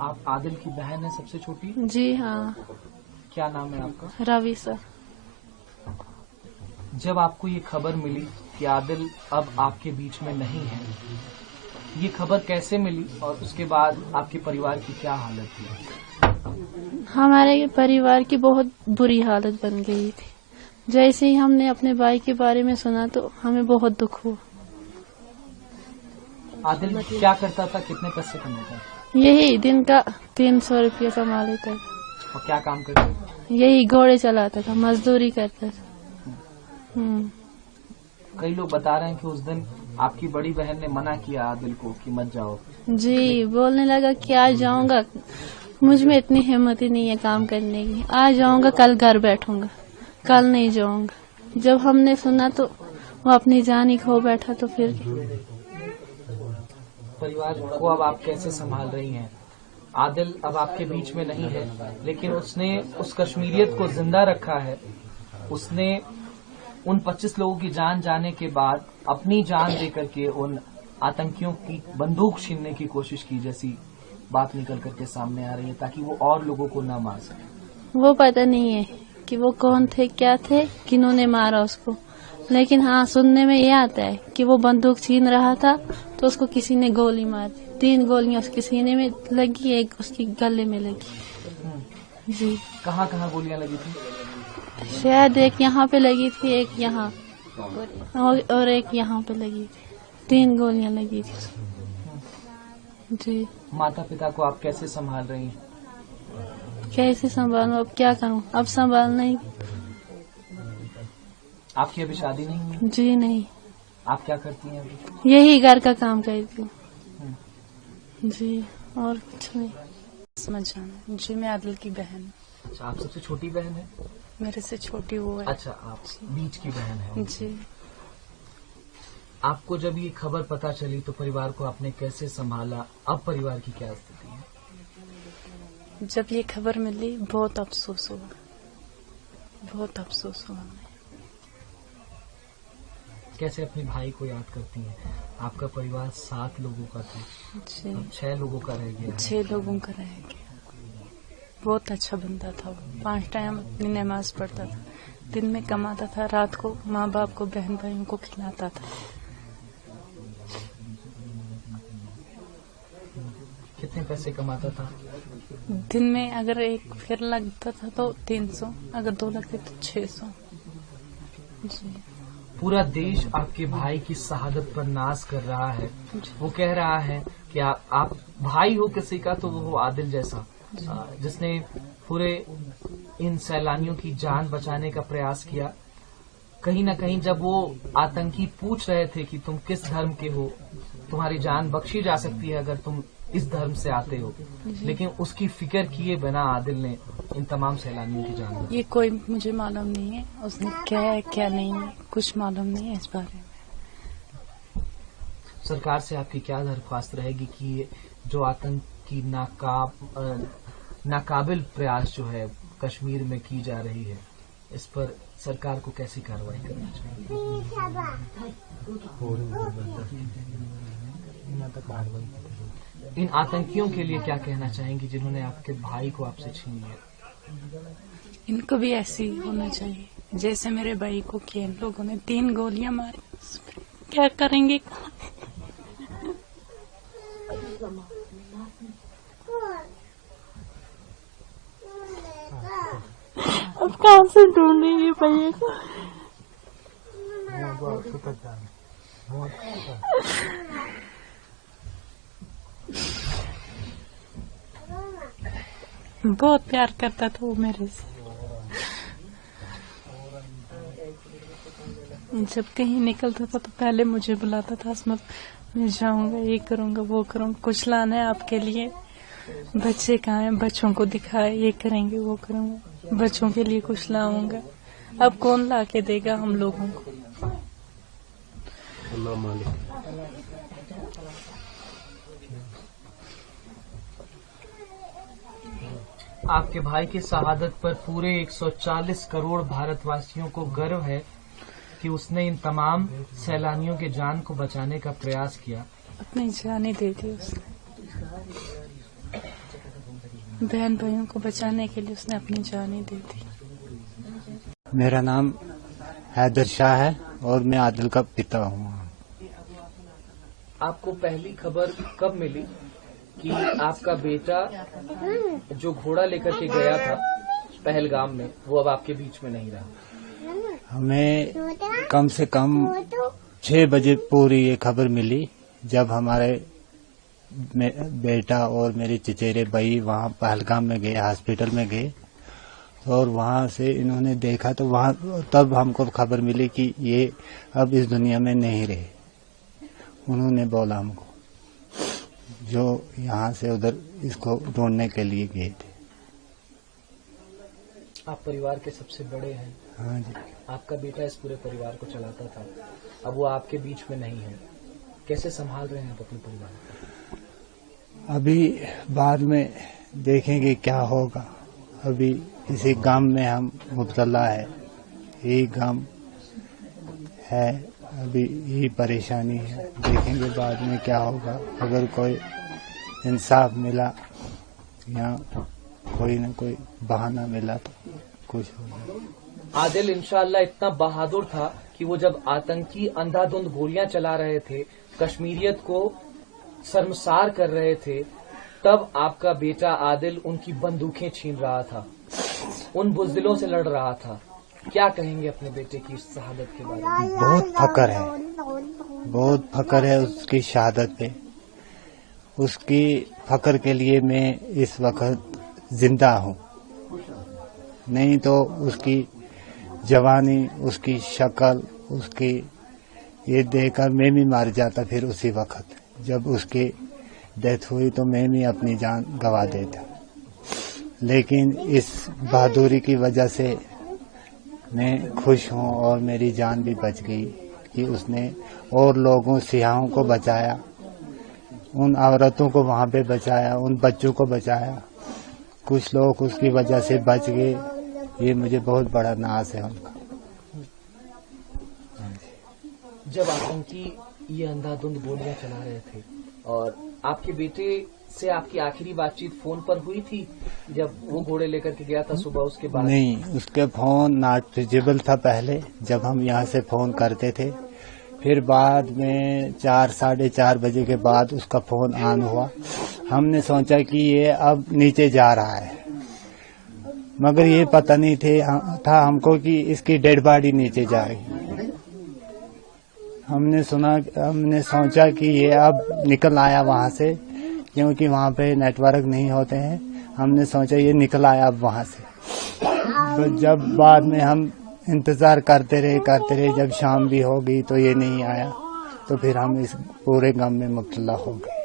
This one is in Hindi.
आप आदिल की बहन है, सबसे छोटी? जी हाँ। क्या नाम है आपका? रवि सर। जब आपको ये खबर मिली कि आदिल अब आपके बीच में नहीं है, ये खबर कैसे मिली और उसके बाद आपके परिवार की क्या हालत थी? हमारे परिवार की बहुत बुरी हालत बन गई थी। जैसे ही हमने अपने भाई के बारे में सुना तो हमें बहुत दुख हुआ। आदिल क्या करता था, कितने पैसे कमाता था? यही दिन का 300 रुपया कमा लेता था। और क्या काम करता था? यही घोड़े चलाता था, मजदूरी करता था। कई लोग बता रहे हैं कि उस दिन आपकी बड़ी बहन ने मना किया आदिल को कि मत जाओ। जी, बोलने लगा कि आज जाऊंगा, मुझ में इतनी हिम्मत ही नहीं है काम करने की। आज जाऊंगा, कल घर बैठूंगा, कल नहीं जाऊंगा। जब हमने सुना तो वो अपनी जान ही खो बैठा। तो फिर परिवार को अब आप कैसे संभाल रही हैं? आदिल अब आपके बीच में नहीं है, लेकिन उसने उस कश्मीरियत को जिंदा रखा है। उसने उन 25 लोगों की जान जाने के बाद अपनी जान देकर के उन आतंकियों की बंदूक छीनने की कोशिश की, जैसी बात निकल करके सामने आ रही है, ताकि वो और लोगों को न मार सके। वो पता नहीं है कि वो कौन थे, क्या थे, किन्होंने मारा उसको। लेकिन हाँ, सुनने में ये आता है कि वो बंदूक छीन रहा था तो उसको किसी ने गोली मार दी। 3 गोलियां उसके सीने में लगी, एक उसकी गले में लगी। जी। कहाँ कहाँ गोलियां लगी थी? शायद एक यहाँ पे लगी थी, एक यहाँ और एक यहाँ पे लगी थी। 3 गोलियां लगी थी। जी। माता पिता को आप कैसे संभाल रही हैं? कैसे संभालूं, अब क्या करूं, अब संभालना ही। आपकी अभी शादी नहीं हुई? जी नहीं। आप क्या करती हैं अभी? यही घर का काम करती हूँ। जी, और कुछ नहीं। समझ जाना जी, मैं आदिल की बहन। अच्छा, आप सबसे छोटी बहन है? मेरे से छोटी वो है। अच्छा, आप बीच की बहन है। जी। आपको जब ये खबर पता चली तो परिवार को आपने कैसे संभाला? अब परिवार की क्या स्थिति है? जब ये खबर मिली बहुत अफसोस हुआ, बहुत अफसोस हुआ। कैसे अपने भाई को याद करती हैं? आपका परिवार 7 लोगों का था, जी। 6 लोगों का रह गया। 6 लोगों का रह गया। बहुत अच्छा बंदा था वो। 5 टाइम अपनी नमाज पढ़ता था, दिन में कमाता था, रात को माँ बाप को, बहन भाइयों को खिलाता था। कितने पैसे कमाता था? दिन में अगर एक फेर लगता था तो 300, अगर 2 लगते तो 600। जी। पूरा देश आपके भाई की शहादत पर नाज कर रहा है। वो कह रहा है कि आप भाई हो किसी का तो वो हो आदिल जैसा, जिसने पूरे इन सैलानियों की जान बचाने का प्रयास किया। कहीं न कहीं जब वो आतंकी पूछ रहे थे कि तुम किस धर्म के हो, तुम्हारी जान बख्शी जा सकती है अगर तुम इस धर्म से आते हो, लेकिन उसकी फिक्र किए बिना आदिल ने इन तमाम सैलानियों की जान बचाई। ये कोई मुझे मालूम नहीं है उसने क्या है क्या नहीं है, कुछ मालूम नहीं है इस बारे में। सरकार से आपकी क्या दरख्वास्त रहेगी कि ये जो आतंक की नाकाबिल प्रयास जो है कश्मीर में की जा रही है, इस पर सरकार को कैसी कार्रवाई करनी चाहिए? इन आतंकियों के लिए क्या कहना चाहेंगी जिन्होंने आपके भाई को आपसे छीन लिया? इनको भी ऐसे ही होना चाहिए जैसे मेरे भाई को किया। इन लोगों ने 3 गोलियां मारी, क्या करेंगे? अब कहाँ से ढूंढेंगे भैया को? बहुत प्यार करता था वो मेरे से। जब कहीं निकलता था तो पहले मुझे बुलाता था, असमत मैं जाऊंगा, ये करूंगा, वो करूंगा, कुछ लाना है आपके लिए, बच्चे कहाँ हैं, बच्चों को दिखाए, ये करेंगे, वो करूंगा, बच्चों के लिए कुछ लाऊंगा। अब कौन ला के देगा हम लोगों को? आपके भाई की शहादत पर पूरे 140 करोड़ भारतवासियों को गर्व है कि उसने इन तमाम सैलानियों के जान को बचाने का प्रयास किया। अपनी जान ही दे दी उसने। बहन भाइयों को बचाने के लिए उसने अपनी जान ही दे दी। मेरा नाम हैदर शाह है और मैं आदिल का पिता हूँ। आपको पहली खबर कब मिली कि आपका बेटा जो घोड़ा लेकर के गया था पहलगाम में, वो अब आपके बीच में नहीं रहा? हमें कम से कम 6 बजे पूरी ये खबर मिली, जब हमारे बेटा और मेरे चचेरे भाई वहाँ पहलगाम में गए, हॉस्पिटल में गए, और वहाँ से इन्होंने देखा तो वहाँ तब हमको खबर मिली कि ये अब इस दुनिया में नहीं रहे। उन्होंने बोला हमको, जो यहाँ से उधर इसको ढूंढने के लिए गए थे। आप परिवार के सबसे बड़े हैं। हाँ जी। आपका बेटा इस पूरे परिवार को चलाता था, अब वो आपके बीच में नहीं है। कैसे संभाल रहे हैं आप अपने परिवार को? अभी बाद में देखेंगे क्या होगा। अभी इसी गम में हम मुब्तला है, यही गम है, अभी यही परेशानी है। देखेंगे बाद में क्या होगा। अगर कोई इंसाफ मिला या कोई न कोई बहाना मिला तो कुछ होगा। आदिल इंशाअल्लाह इतना बहादुर था कि वो जब आतंकी अंधाधुंध गोलियां चला रहे थे, कश्मीरियत को शर्मसार कर रहे थे, तब आपका बेटा आदिल उनकी बंदूकें छीन रहा था, उन बुज़दिलों से लड़ रहा था। क्या कहेंगे अपने बेटे की इस शहादत के बारे में? बहुत फक्र है, बहुत फक्र है उसकी शहादत पे। उसकी फक्र के लिए मैं इस वक्त जिंदा हूँ, नहीं तो उसकी जवानी, उसकी शक्ल, उसकी ये देखकर मैं भी मर जाता। फिर उसी वक्त जब उसकी डेथ हुई तो मैं भी अपनी जान गंवा देता। लेकिन इस बहादुरी की वजह से मैं खुश हूँ और मेरी जान भी बच गई कि उसने और लोगों, सियाहों को बचाया, उन औरतों को वहाँ पे बचाया, उन बच्चों को बचाया। कुछ लोग उसकी वजह से बच गए, ये मुझे बहुत बड़ा नाज है उनका। जब आतंकी ये अंधाधुंध गोलियां चला रहे थे और आपके बेटे से आपकी आखिरी बातचीत फोन पर हुई थी जब वो घोड़े लेकर के गया था सुबह, उसके बाद? नहीं, उसके फोन नॉट रीचेबल था पहले, जब हम यहाँ से फोन करते थे। फिर बाद में 4, साढ़े 4 बजे के बाद उसका फोन ऑन हुआ। हमने सोचा कि ये अब नीचे जा रहा है, मगर ये पता नहीं था हमको कि इसकी डेड बॉडी नीचे जा रही। हमने सोचा कि ये अब निकल आया वहाँ से, क्योंकि वहाँ पे नेटवर्क नहीं होते हैं। हमने सोचा ये निकल आया अब वहाँ से। तो जब बाद में हम इंतजार करते रहे, जब शाम भी हो गई तो ये नहीं आया, तो फिर हम इस पूरे गम में मुब्तला हो गए।